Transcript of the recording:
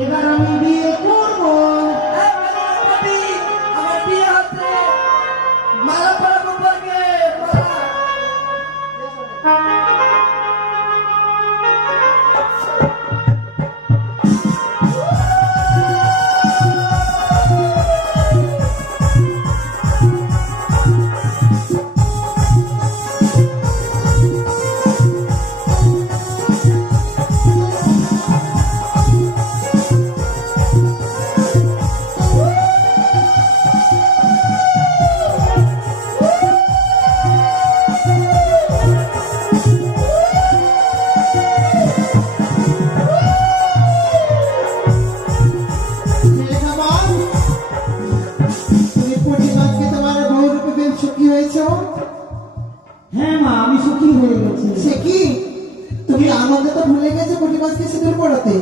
এবার আমি বিয়ে করবো। আমার বিয়ে হচ্ছে, মালা পরাবো পরবে, হ্যাঁ মা, আমি সুখী হয়ে গেছি। সে কি তুমি আমাকে তো ভুলে গেছো পুঁটি মাছকে সিঁদুর পড়াতে?